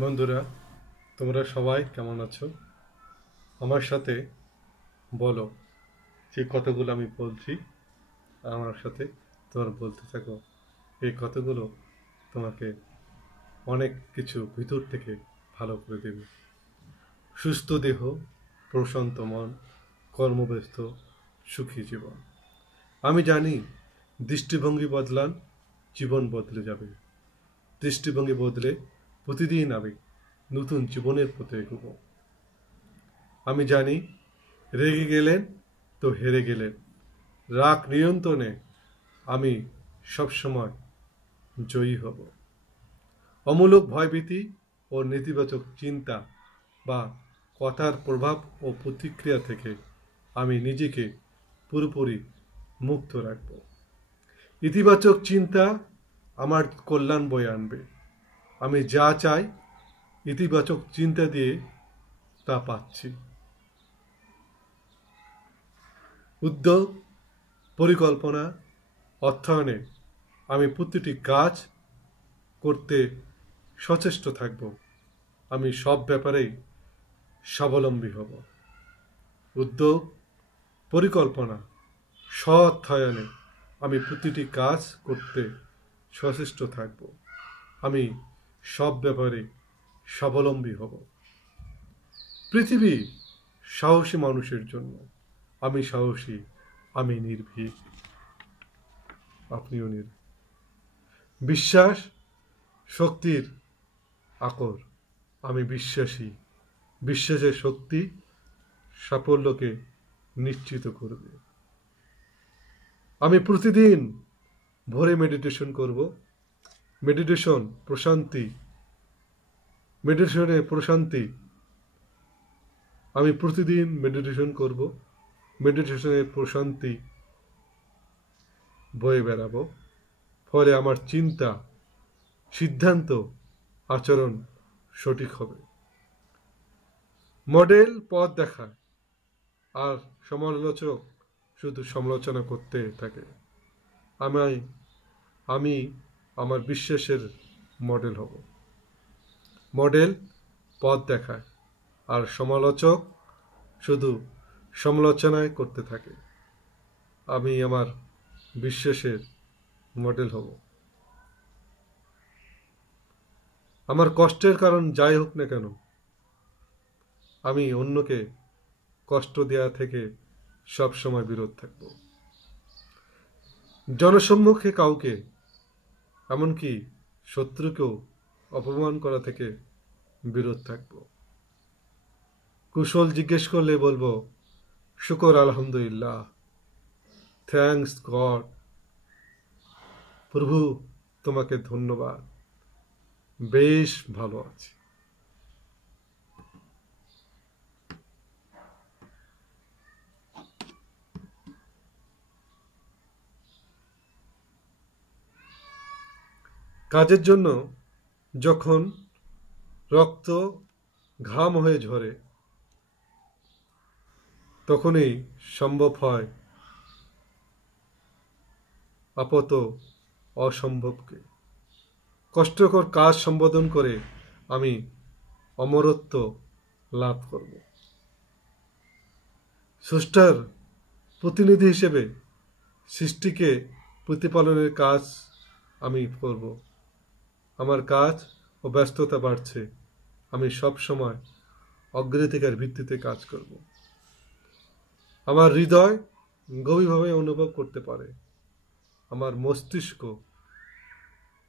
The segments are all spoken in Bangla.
বন্ধুরা, তোমরা সবাই কেমন আছো? আমার সাথে বলো যে কথাগুলো আমি বলছি, আমার সাথে তোমরা বলতে থাকো। এই কথাগুলো তোমাকে অনেক কিছু ভিতর থেকে ভালো করে দেবে। সুস্থ দেহ, প্রশান্ত মন, কর্মব্যস্ত, সুখী জীবন। আমি জানি দৃষ্টিভঙ্গি বদলান, জীবন বদলে যাবে। দৃষ্টিভঙ্গি বদলে প্রতিদিন আমি নতুন জীবনের পথে এগোবো। আমি জানি রেগে গেলেন তো হেরে গেলেন, রাগ নিয়ন্ত্রণে আমি সবসময় জয়ী হব। অমূলক ভয়ভীতি ও নেতিবাচক চিন্তা বা কথার প্রভাব ও প্রতিক্রিয়া থেকে আমি নিজেকে পুরোপুরি মুক্ত রাখব। ইতিবাচক চিন্তা আমার কল্যাণ বয়ে আনবে। আমি যা চাই ইতিবাচক চিন্তা দিয়ে তা পাচ্ছি। উদ্যোগ, পরিকল্পনা, অর্থায়নে আমি প্রতিটি কাজ করতে সচেষ্ট থাকব। আমি সব ব্যাপারেই স্বাবলম্বী হব। উদ্যোগ, পরিকল্পনা, অর্থায়নে আমি প্রতিটি কাজ করতে সচেষ্ট থাকব। আমি সব ব্যাপারে স্বাবলম্বী হব। পৃথিবী সাহসী মানুষের জন্য। আমি সাহসী, আমি নির্ভীক, আপনিও নির্ভীক। বিশ্বাস শক্তির আকর। আমি বিশ্বাসী। বিশ্বাসের শক্তি সাফল্যকে নিশ্চিত করবে। আমি প্রতিদিন ভোরে মেডিটেশন করব। মেডিটেশনে প্রশান্তি। আমি প্রতিদিন মেডিটেশন করব। মেডিটেশনের প্রশান্তি বয়ে বেড়াবো। ফলে আমার চিন্তা, সিদ্ধান্ত, আচরণ সঠিক হবে। মডেল পথ দেখায় আর সমালোচক শুধু সমালোচনা করতে থাকে। আমি আমার বিশ্বাসের মডেল হব। মডেল পথ দেখায় আর সমালোচক শুধু সমালোচনায় করতে থাকে। আমি আমার বিশ্বাসের মডেল হব। আমার কষ্টের কারণ যাই হোক না কেন, আমি অন্যকে কষ্ট দেওয়া থেকে সবসময় বিরত থাকব। জনসম্মুখে কাউকে, এমনকি শত্রুকেও অপমান করা থেকে বিরত থাকব। কুশল জিজ্ঞেস করলে বলবো, শুকর আলহামদুলিল্লাহ, থ্যাঙ্কস গড, প্রভু তোমাকে ধন্যবাদ, বেশ ভালো আছি। কাজের জন্য যখন রক্ত ঘাম হয়ে ঝরে, তখনই সম্ভব হয় আপাত অসম্ভবকে। কষ্টকর কাজ সম্বোধন করে আমি অমরত্ব লাভ করব। স্রষ্টার প্রতিনিধি হিসেবে সৃষ্টিকে প্রতিপালনের কাজ আমি করব। আমার কাজ ও ব্যস্ততা বাড়ছে। আমি সব সময় অগ্রাধিকার ভিত্তিতে কাজ করব। আমার হৃদয় গভীরভাবে অনুভব করতে পারে। আমার মস্তিষ্ক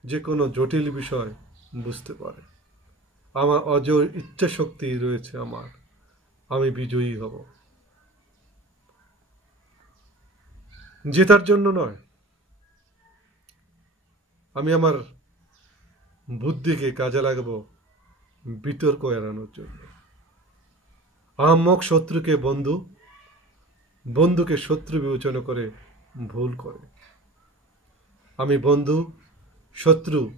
যে কোনো জটিল বিষয় বুঝতে পারে। আমার অজর ইচ্ছা শক্তি রয়েছে আমার। আমি বিজয়ী হব। জেতার জন্য নয়, আমি আমার বুদ্ধিকে কাজে লাগাবো বিতর্ক এড়ানোর জন্য। আহাম্মক শত্রুকে বন্ধু, বন্ধুকে শত্রু বিবেচনা করে ভুল করে। আমি বন্ধু শত্রু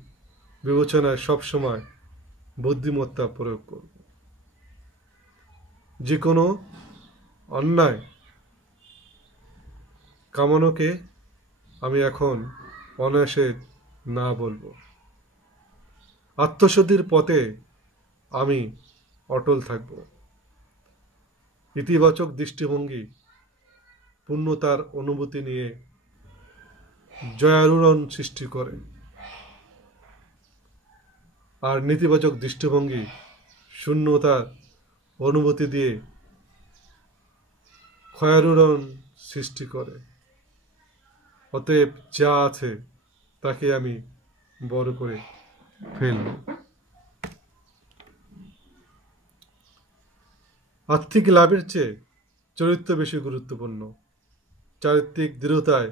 বিবেচনায় সবসময় বুদ্ধিমত্তা প্রয়োগ করব। যে কোনো অন্যায় কামানোকে আমি এখন অনায়াসে না বলবো। আত্মশুদ্ধির পথে আমি অটল থাকব। ইতিবাচক দৃষ্টিভঙ্গি পূর্ণতার অনুভূতি নিয়ে জয়ারুরণ সৃষ্টি করে, আর নেতিবাচক দৃষ্টিভঙ্গি শূন্যতার অনুভূতি দিয়ে ক্ষয়ারুরণ সৃষ্টি করে। অতএব যা আছে তাকে আমি বড় করে ফেলব। আর্থিক লাভের চেয়ে চরিত্র বেশি গুরুত্বপূর্ণ। চারিত্রিক দৃঢ়তায়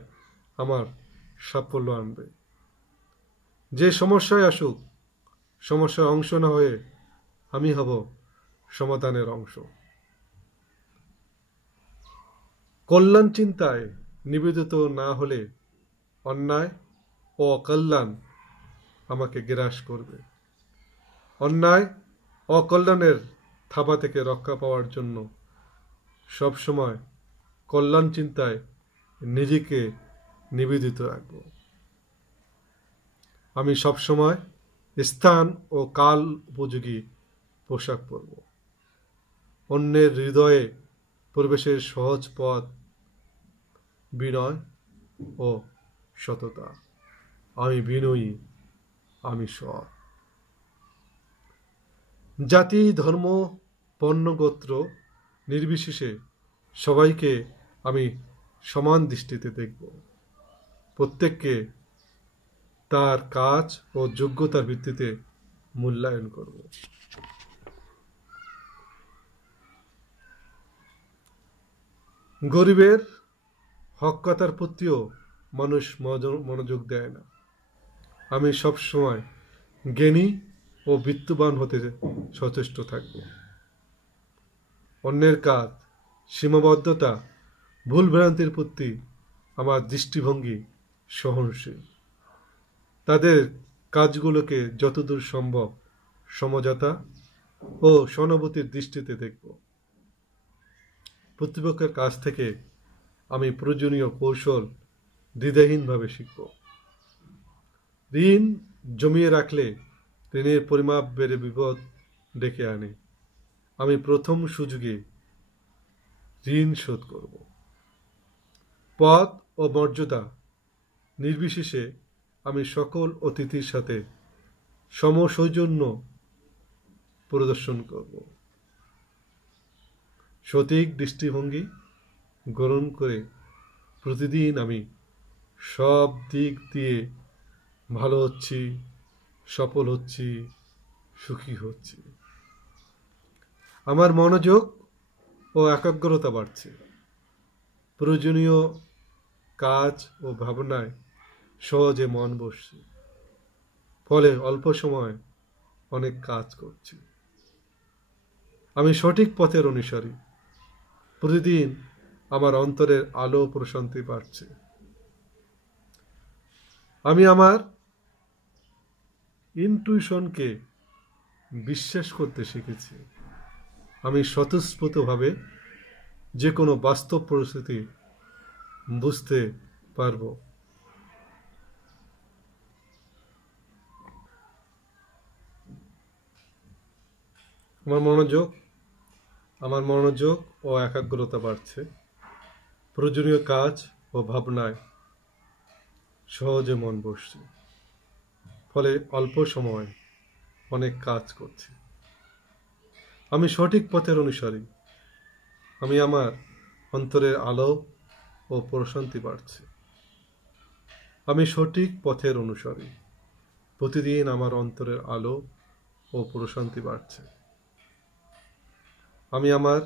আমার সাফল্য আনবে। যে সমস্যায় আসুক, সমস্যার অংশ না হয়ে আমি হব সমাধানের অংশ। কল্যাণ চিন্তায় নিবেদিত না হলে অন্যায় ও অকল্যাণ আমাকে গ্রাস করবে। অন্যায় অকল্যাণের থাবা থেকে রক্ষা পাওয়ার জন্য সবসময় কল্যাণ চিন্তায় নিজেকে নিবেদিত রাখব। আমি সবসময় স্থান ও কাল উপযোগী পোশাক পরব। অন্যের হৃদয়ে প্রবেশের সহজ পথ বিনয় ও সততা। আমি বিনয়ী, আমি সৎ। জাতি, ধর্ম, বর্ণ, গোত্র নির্বিশেষে সবাইকে আমি সমান দৃষ্টিতে দেখব। প্রত্যেককে তার কাজ ও যোগ্যতার ভিত্তিতে মূল্যায়ন করব। গরিবের হক কথার প্রতিও মানুষ মনোযোগ দেয় না। আমি সবসময় জ্ঞানী ও বিত্তবান হতে সচেষ্ট থাকব। অন্যের কাজ, সীমাবদ্ধতা, ভুল ভ্রান্তির প্রতি আমার দৃষ্টিভঙ্গি সহনশীল। তাদের কাজগুলোকে যতদূর সম্ভব সমঝোতা ও সহানুভূতির দৃষ্টিতে দেখব। প্রতিপক্ষের কাছ থেকে আমি প্রয়োজনীয় কৌশল দ্বিধাহীনভাবে শিখব। ঋণ জমিয়ে রাখলে ঋণের পরিমাপ বেড়ে বিপদ ডেকে আনে। আমি প্রথম সুযোগে ঋণ শোধ করব। পদ ও মর্যাদা নির্বিশেষে আমি সকল অতিথির সাথে সমসৌজন্য প্রদর্শন করব। সঠিক দৃষ্টিভঙ্গি গ্রহণ করে প্রতিদিন আমি সব দিক দিয়ে ভালো হচ্ছি, সফল হচ্ছি, সুখী হচ্ছি। আমার মনোযোগ ও একাগ্রতা বাড়ছে। প্রয়োজনীয় কাজ ও ভাবনায় সহজে মন বসছে। ফলে অল্প সময় অনেক কাজ করছি। আমি সঠিক পথের অনুসারী। প্রতিদিন আমার অন্তরের আলো প্রশান্তি বাড়ছে। আমি আমার ইনটুইশনকে বিশ্বাস করতে শিখেছি। আমি স্বতঃস্ফূর্তভাবে যে কোনো বাস্তব পরিস্থিতি বুঝতে পারব। আমার মনোযোগ ও একাগ্রতা বাড়ছে। প্রয়োজনীয় কাজ ও ভাবনায় সহজে মন বসছে। ফলে অল্প সময় অনেক কাজ করছি। আমি সঠিক পথের অনুসারী। আমি আমার অন্তরের আলো ও প্রশান্তি বাড়ছে। আমি সঠিক পথের অনুসারী। প্রতিদিন আমার অন্তরের আলো ও প্রশান্তি বাড়ছে। আমি আমার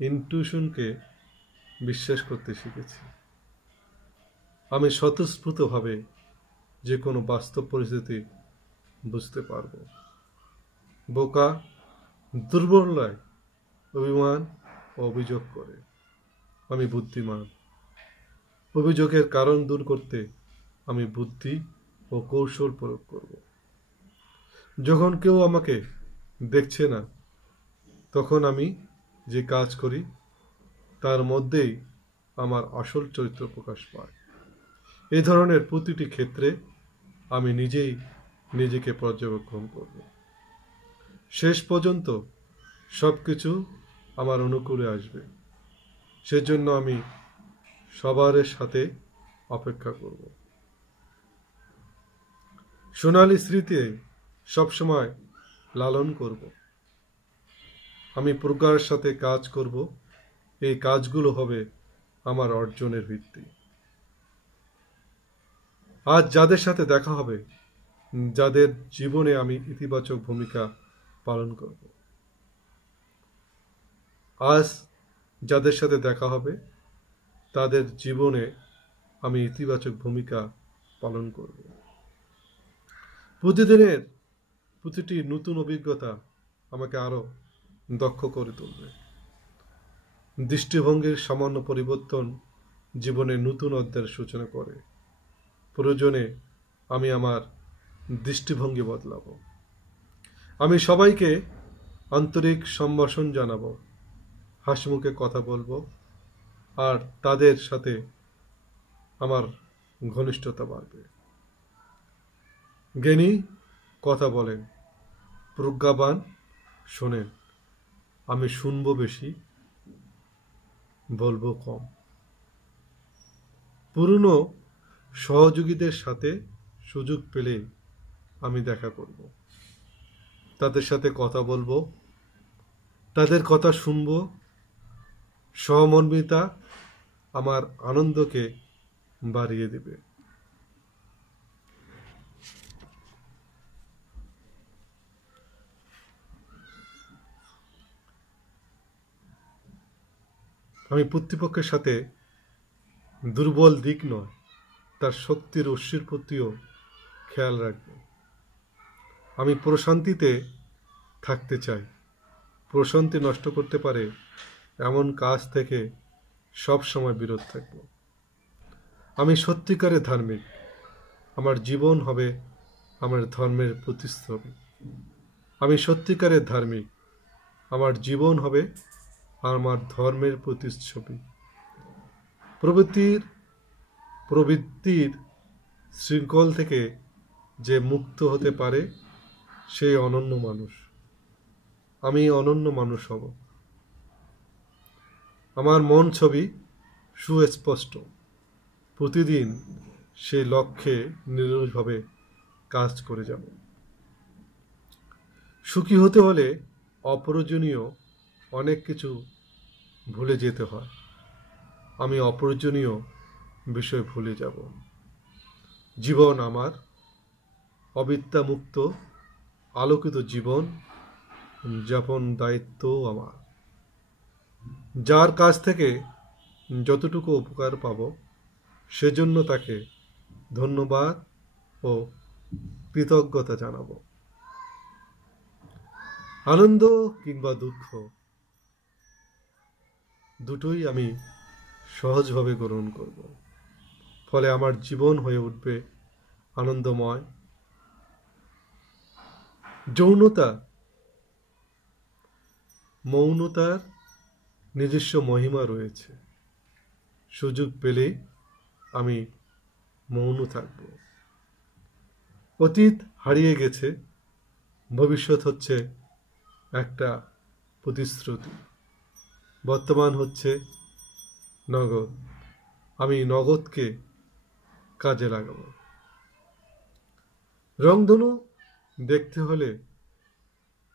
ইনটুইশনকে বিশ্বাস করতে শিখেছি। আমি স্বতঃস্ফূর্তভাবে যে কোনো বাস্তব পরিস্থিতি বুঝতে পারব। বোকা দুর্বলতায় অভিমান ও অভিযোগ করে। আমি বুদ্ধিমান। অভিযোগের কারণ দূর করতে আমি বুদ্ধি ও কৌশল প্রয়োগ করব। যখন কেউ আমাকে দেখছে না, তখন আমি যে কাজ করি তার মধ্যেই আমার আসল চরিত্র প্রকাশ পায়। এই ধরনের প্রতিটি ক্ষেত্রে আমি নিজেই নিজেকে পর্যবেক্ষণ করব। শেষ পর্যন্ত সব কিছু আমার অনুকূলে আসবে, সেজন্য আমি সবার সাথে অপেক্ষা করব। সোনালী স্মৃতি সবসময় লালন করব। আমি প্রজ্ঞার সাথে কাজ করব। এই কাজগুলো হবে আমার অর্জনের ভিত্তি। আজ যাদের সাথে দেখা হবে, যাদের জীবনে আমি ইতিবাচক ভূমিকা পালন করব, আজ যাদের সাথে দেখা হবে তাদের জীবনে আমি ইতিবাচক ভূমিকা পালন করব। প্রতিদিনের প্রতিটি নতুন অভিজ্ঞতা আমাকে আরো দক্ষ করে তুলবে। দৃষ্টিভঙ্গির সামান্য পরিবর্তন জীবনে নতুন অধ্যায়ের সূচনা করে। প্রয়োজনে আমি আমার দৃষ্টিভঙ্গি বদলাবো। আমি সবাইকে আন্তরিক সম্ভাষণ জানাবো, হাসিমুখে কথা বলবো, আর তাদের সাথে আমার ঘনিষ্ঠতা বাড়বে। জ্ঞানী কথা বলেন, প্রজ্ঞাবান শোনেন। আমি শুনবো বেশি, বলবো কম। পুরনো সহযোগীদের সাথে সুযোগ পেলে আমি দেখা করব, তাদের সাথে কথা বলবো, তাদের কথা শুনবো। সহমর্মিতা আমার আনন্দকে বাড়িয়ে দেবে। আমি প্রতিপক্ষের সাথে দুর্বল দিক নয়, তার শক্তির উৎসের প্রতিও খেয়াল রাখব। আমি প্রশান্তিতে থাকতে চাই। প্রশান্তি নষ্ট করতে পারে এমন কাজ থেকে সব সময় বিরত থাকব। আমি সত্যিকারের ধার্মিক। আমার জীবন হবে আমার ধর্মের প্রতিচ্ছবি। আমি সত্যিকারের ধার্মিক। আমার জীবন হবে আমার ধর্মের প্রতিচ্ছবি। প্রবৃত্তির শৃঙ্খল থেকে যে মুক্ত হতে পারে সেই অনন্য মানুষ। আমি অনন্য মানুষ হব। আমার মন ছবি সুস্পষ্ট। প্রতিদিন সেই লক্ষ্যে নিরলসভাবে কাজ করে যাব। সুখী হতে হলে অপ্রয়োজনীয় অনেক কিছু ভুলে যেতে হয়। আমি অপ্রয়োজনীয় বিষয় ভুলে যাব। জীবন আমার অবিদ্যামুক্ত আলোকিত জীবন যাপন দায়িত্ব আমার। যার কাছ থেকে যতটুকু উপকার পাব সেজন্য তাকে ধন্যবাদ ও কৃতজ্ঞতা জানাব। আনন্দ কিংবা দুঃখ দুটোই আমি সহজভাবে গ্রহণ করব। ফলে আমার জীবন হয়ে উঠবে আনন্দময়। মৌনতার নিজস্ব মহিমা রয়েছে। সুযোগ পেলে আমি মৌন থাকব। অতীত হারিয়ে গেছে, ভবিষ্যৎ হচ্ছে একটা প্রতিশ্রুতি। বর্তমান হচ্ছে নগদ। আমি নগদকে কাজে লাগাবো। রংধনু দেখতে হলে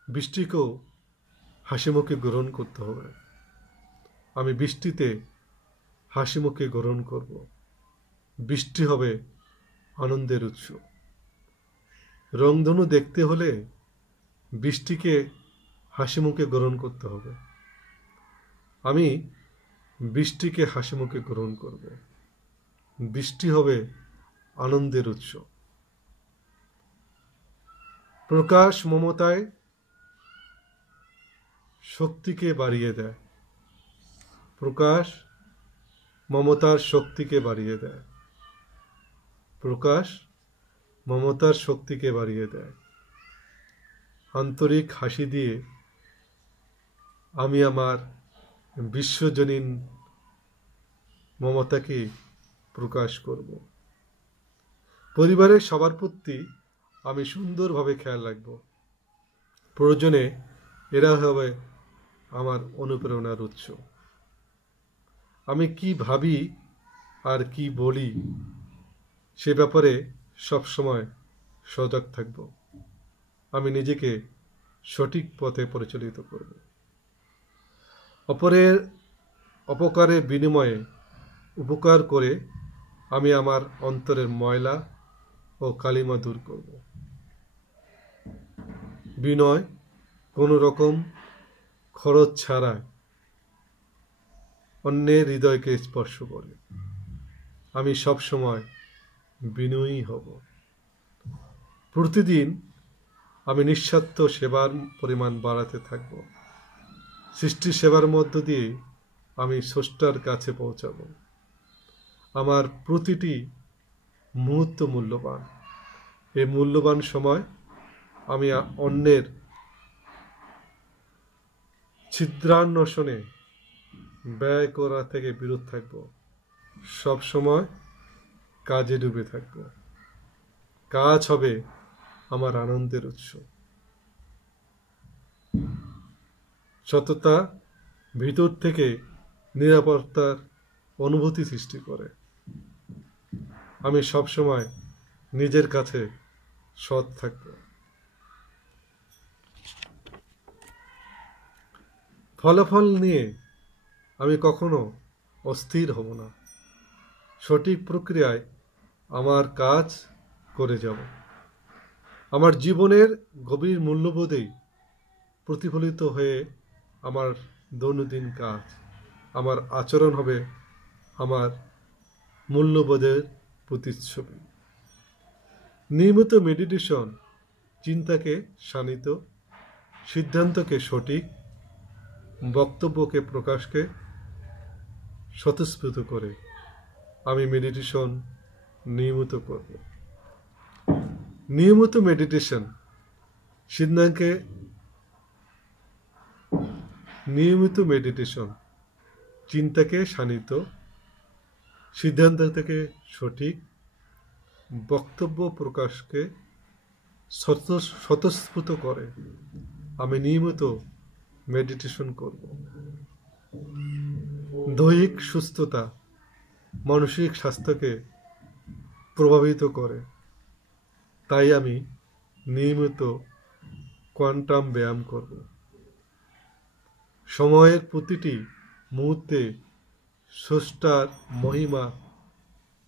বৃষ্টিকেও হাসিমুখে গ্রহণ করতে হবে। আমি বৃষ্টিতে হাসিমুখে গ্রহণ করব। বৃষ্টি হবে আনন্দের উৎস। রংধনু দেখতে হলে বৃষ্টিকে হাসিমুখে গ্রহণ করতে হবে। আমি বৃষ্টিকে হাসিমুখে গ্রহণ করব। বৃষ্টি হবে আনন্দের উৎস। প্রকাশ মমতায় শক্তিকে বাড়িয়ে দেয়। প্রকাশ মমতার শক্তিকে বাড়িয়ে দেয়। প্রকাশ মমতার শক্তিকে বাড়িয়ে দেয়। আন্তরিক হাসি দিয়ে আমি আমার বিশ্বজনীন মমতাকে প্রকাশ করব। পরিবারের সবার প্রতি আমি সুন্দরভাবে খেয়াল রাখব। প্রয়োজনে এরা হবে আমার অনুপ্রেরণার উৎস। আমি কি ভাবি আর কি বলি সে ব্যাপারে সবসময় সজাগ থাকব। আমি নিজেকে সঠিক পথে পরিচালিত করব। অপরের অপকারের বিনিময়ে উপকার করে আমি আমার অন্তরের ময়লা ও কালিমা দূর করব। বিনয় কোনো রকম খরচ ছাড়াই অন্যের হৃদয়কে স্পর্শ করে। আমি সবসময় বিনয়ী হব। প্রতিদিন আমি নিঃস্বার্থ সেবার পরিমাণ বাড়াতে থাকব। সৃষ্টি সেবার মধ্য দিয়ে আমি স্রষ্টার কাছে পৌঁছাব। আমার প্রতিটি মুহূর্ত মূল্যবান। এই মূল্যবান সময় আমি অন্যের ছিদ্রান্বেষণে ব্যয় করা থেকে বিরত থাকব। সব সময় কাজে ডুবে থাকব। কাজ হবে আমার আনন্দের উৎস। সততা ভিতর থেকে নিরাপত্তার অনুভূতি সৃষ্টি করে। আমি সবসময় নিজের কাছে সৎ থাকব। ফলাফল নিয়ে আমি কখনো অস্থির হব না। সঠিক প্রক্রিয়ায় আমার কাজ করে যাব। আমার জীবনের গভীর মূল্যবোধেই প্রতিফলিত হয়ে আমার দৈনন্দিন কাজ, আমার আচরণ হবে আমার মূল্যবোধের প্রতিচ্ছবি। নিয়মিত মেডিটেশন চিন্তাকে শানিত, সিদ্ধান্তকে সঠিক, বক্তব্যকে প্রকাশকে স্বতঃস্ফূর্ত করে। আমি মেডিটেশন নিয়মিত করব। নিয়মিত মেডিটেশন সিদ্ধান্তকে নিয়মিত মেডিটেশন চিন্তাকে শানিত, সিদ্ধান্ত থেকে সঠিক, বক্তব্য প্রকাশকে স্বতঃস্ফূর্ত করে। আমি নিয়মিত মেডিটেশন করব। দৈহিক সুস্থতা মানসিক স্বাস্থ্যকে প্রভাবিত করে। তাই আমি নিয়মিত কোয়ান্টাম ব্যায়াম করব। সময়ের প্রতিটি মুহূর্তে স্রষ্টার মহিমা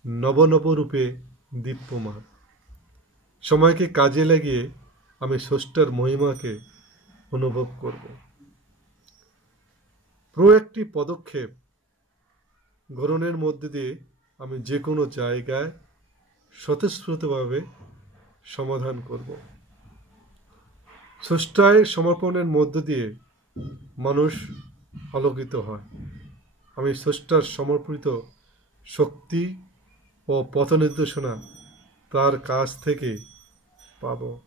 নব নব রূপে দীপ্যমান। সময়কে কাজে লাগিয়ে আমি স্রষ্টার মহিমাকে অনুভব করব। প্রত্যেকটি পদক্ষেপ গ্রহণের মধ্যে দিয়ে আমি যে কোনো জায়গায় স্বতঃস্ফূর্তভাবে সমাধান করব। স্রষ্টায় সমর্পণের মধ্য দিয়ে মানুষ আলোকিত হয়। আমি স্রষ্টার সমর্পিত শক্তি ও পথ নির্দেশনা তার কাছ থেকে পাব।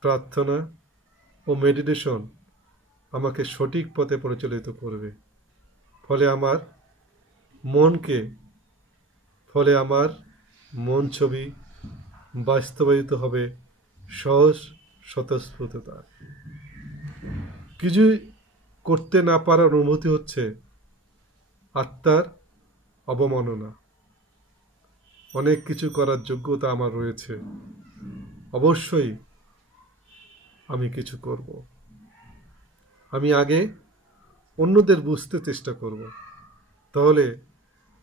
প্রার্থনা ও মেডিটেশন আমাকে সঠিক পথে পরিচালিত করবে। ফলে আমার মন ছবি বাস্তবায়িত হবে সহজ স্বতঃস্ফূর্ততা। কিছুই করতে না পারার অনুভূতি হচ্ছে আত্মার অবমাননা। অনেক কিছু করার যোগ্যতা আমার রয়েছে। অবশ্যই আমি কিছু করব। আমি আগে অন্যদের বুঝতে চেষ্টা করব। তাহলে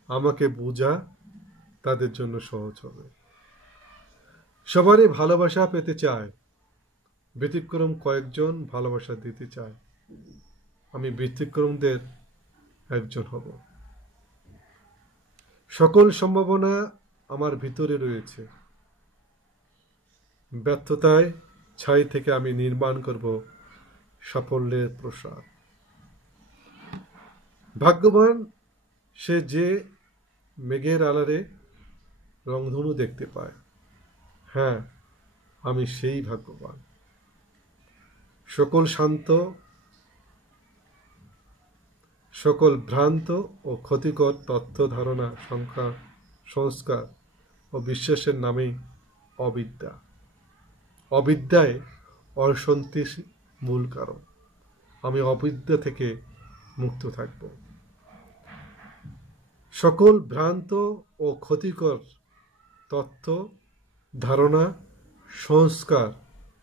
আমাকে বোঝা তাদের জন্য সহজ হবে। সবারই ভালোবাসা পেতে চায়, ব্যতিক্রম কয়েকজন ভালোবাসা দিতে চায়। আমি ব্যতিক্রমদের একজন হব। সকল সম্ভাবনা আমার ভিতরে রয়েছে। ব্যর্থতায় ছাই থেকে আমি নির্মাণ করব সাফল্যের প্রসাদ। ভাগ্যবান সে যে মেঘের আড়ালে রংধনু দেখতে পায়। হ্যাঁ, আমি সেই ভাগ্যবান। সকল ভ্রান্ত ও ক্ষতিকর তথ্য ধারণা সংস্কার ও বিশ্বাসের নামেই অবিদ্যা। অবিদ্যায় অশান্তির মূল কারণ। আমি অবিদ্যা থেকে মুক্ত থাকব। সকল ভ্রান্ত ও ক্ষতিকর তথ্য, ধারণা, সংস্কার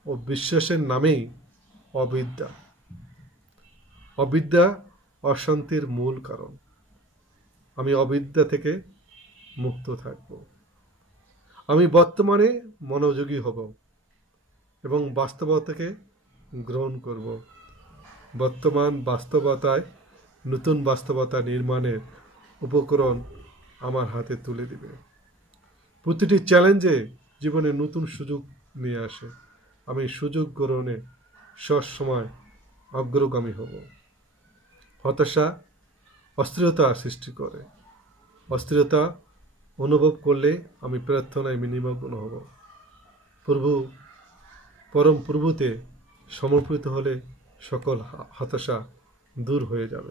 ও বিশ্বাসের নামেই অবিদ্যা। অবিদ্যা অশান্তির মূল কারণ। আমি অবিদ্যা থেকে মুক্ত থাকব। আমি বর্তমানে মনোযোগী হব এবং বাস্তবতাকে গ্রহণ করব। বর্তমান বাস্তবতায় নতুন বাস্তবতা নির্মাণের উপকরণ আমার হাতে তুলে দিবে। প্রতিটি চ্যালেঞ্জে জীবনে নতুন সুযোগ নিয়ে আসে। আমি সুযোগ গ্রহণে সবসময় অগ্রগামী হব। হতাশা অস্থিরতা সৃষ্টি করে। অস্থিরতা অনুভব করলে আমি প্রার্থনায় নিমগ্ন হব। পরম প্রভুতে সমর্পিত হলে সকল হতাশা দূর হয়ে যাবে।